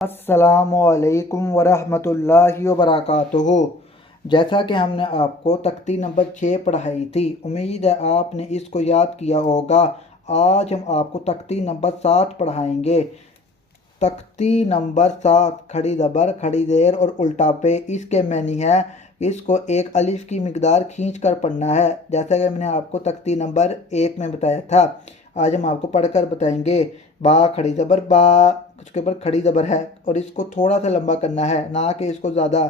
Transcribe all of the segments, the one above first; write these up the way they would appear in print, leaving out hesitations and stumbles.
अस्सलामुअलैकुम वरहमतुल्लाहि वबरकातुहू। जैसा कि हमने आपको तख्ती नंबर 6 पढ़ाई थी, उम्मीद है आपने इसको याद किया होगा। आज हम आपको तख्ती नंबर 7 पढ़ाएंगे। तख्ती नंबर 7 खड़ी ज़बर, खड़ी देर और उल्टा पे इसके मैनी है। इसको एक अलिफ की मिकदार खींच कर पढ़ना है, जैसा कि मैंने आपको तख्ती नंबर 1 में बताया था। आज हम आपको पढ़कर बताएंगे। बा खड़ी ज़बर बा, उसके ऊपर खड़ी ज़बर है और इसको थोड़ा सा लंबा करना है, ना कि इसको ज़्यादा।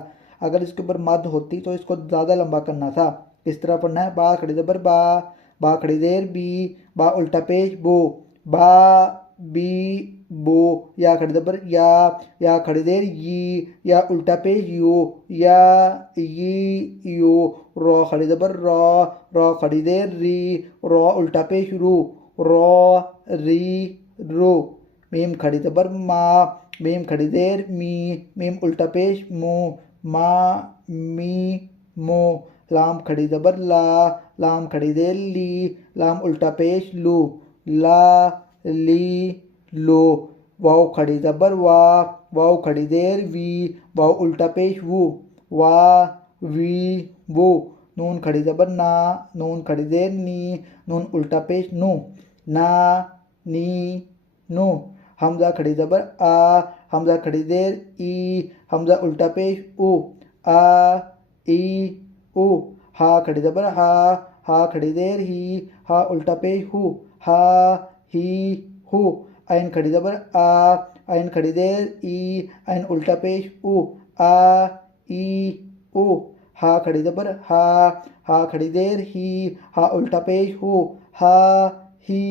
अगर इसके ऊपर मद होती तो इसको ज़्यादा लंबा करना था। इस तरह पढ़ना है। बा खड़ी ज़बर बा खड़ी देर बी, बा उल्टा पेश बो, बा बी बो। या खड़ी ज़बर या खड़ी देर या उल्टा पेश यू, या यी यू। रॉ खड़ी ज़बर रॉ खड़ी देर री, रॉ उल्टा पेश रू, रॉ री रू। मीम खड़ी ज़बर मीम खड़ी देर मीम उल्टा पेश मू, मा मी मो। लाम खड़ी ज़बर लाम खड़ी देर लाम उल्टा पेश लू, ला ली लो। वाव खड़ी ज़बर वाव खड़ी देर वाव उल्टा पेश वू, वा वी वो। नून खड़ी ज़बर नून खड़ी देर नून उल्टा पेश नू, ना नी नू। हमज़ा खड़ी ज़बर हमज़ा खड़ी देर हमज़ा उल्टा पेश ऊ, आ ई ऊ। हा खड़ी ज़बर हा खड़ी देर हा उल्टा पेश हु, हा ही हु। ऐन खड़ी ज़बर ऐन खड़ी देर ऐन उल्टा पेश उ, आ ई उ। हा खड़ी ज़बर हा खड़ी देर हा उल्टा पेश हु, हा ही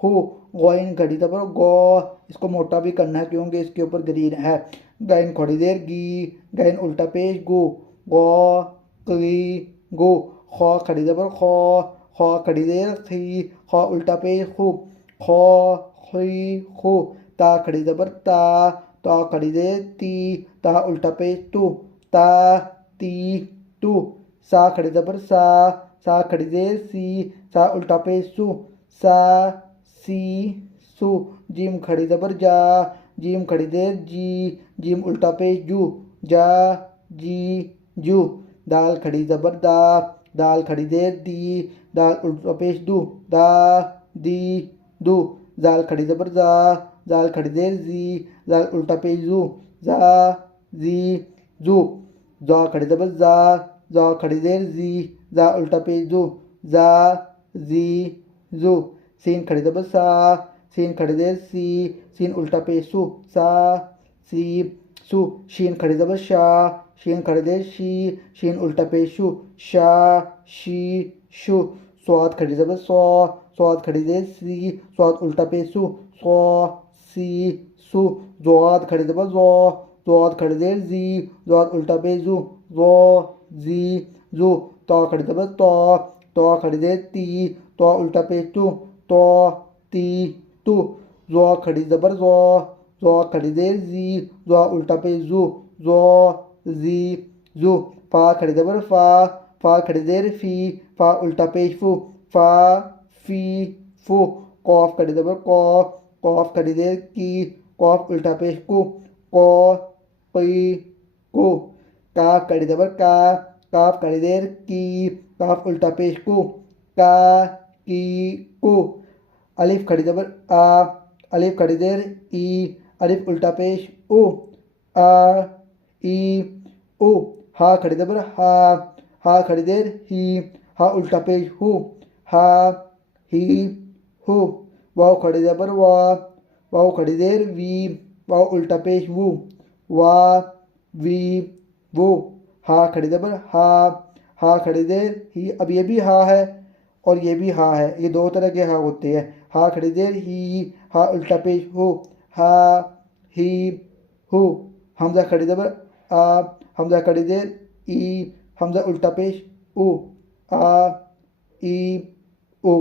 हु। गौइन खड़ी ज़बर गौ, इसको मोटा भी करना है क्योंकि इसके ऊपर गरीन है। गैन खड़ी देर गैन उल्टा पेश गु, गौ गी गु। खौ खड़ी ज़बर खौ खड़ी देर खौ उल्टा पेश खु, खौ खुई खु। ता खड़ी ज़बर ता खड़ी देर ता उल्टा पेश तु, ता ती तु। सा खड़ी ज़बर सा खड़ी देर सा उल्टा पेश सु, सा सी सु। जीम खड़ी ज़बर जीम खड़ी देर जीम उल्टा पेश जू, जा जी जू। दाल खड़ी ज़बर दाल खड़ी देर दाल उल्टा पेश दू, दा दी दू। जाल खड़ी ज़बर जाल खड़ी देर जाल उल्टा पेश जू, जा जी जू। जा खड़ी ज़बर जा खड़ी देर जा उल्टा पेश जू, जा जी जू। सीन खड़ी ज़बर सीन खड़ी देर सीन उल्टा पेश सु, सा सी सु। शीन खड़ी ज़बर शीन खड़ी देर शीन उल्टा पेश शु, शा शी शु। स्वाद खड़ी ज़बर स्वाद खड़ी देर स्वाद उल्टा पेश सु, स्वा सी सु। ज़वाद खड़ी ज़बर ज़वाद खड़ी देर ज़वाद उल्टा पेश जू, ज़ो जी जू। तो खड़ी ज़बर तो खड़ी देर तो उल्टा पेश तू, तो ती तू। ज़ो खड़ी ज़बर ज़ो खड़ी देर ज़ो उल्टा पेश जू, ज़ो जी जू। फा खड़ी ज़बर फा खड़ी देर फा उल्टा पेश फू, फा फी फू। कौफ खड़ी ज़बर कौफ खड़ी देर कौफ उल्टा पेश कु, कौ कई कु। काफ खड़ी ज़बर काफ खड़ी देर काफ उल्टा पेश कु, का की कु। अलिफ खड़ी ज़बर अलिफ खड़ी देर अलिफ उल्टा पेश उ, आ ई उ। हा खड़ी ज़बर हा खड़ी देर हा उल्टा पेश हु, हा ही हु। वाव खड़ी ज़बर वाव खड़ी देर वाव उल्टा पेश वु, वा वी वो। हा खड़ी ज़बर हा खड़ी देर अब ये भी हा है और ये भी हा है, ये दो तरह के हा होते हैं। हा खड़ी देर हा उल्टा पेश हो, हा ही हु। हमज़ा खड़ी ज़बर हमज़ा खड़ी देर हमज़ा उल्टा पेश उ, आ ई उ।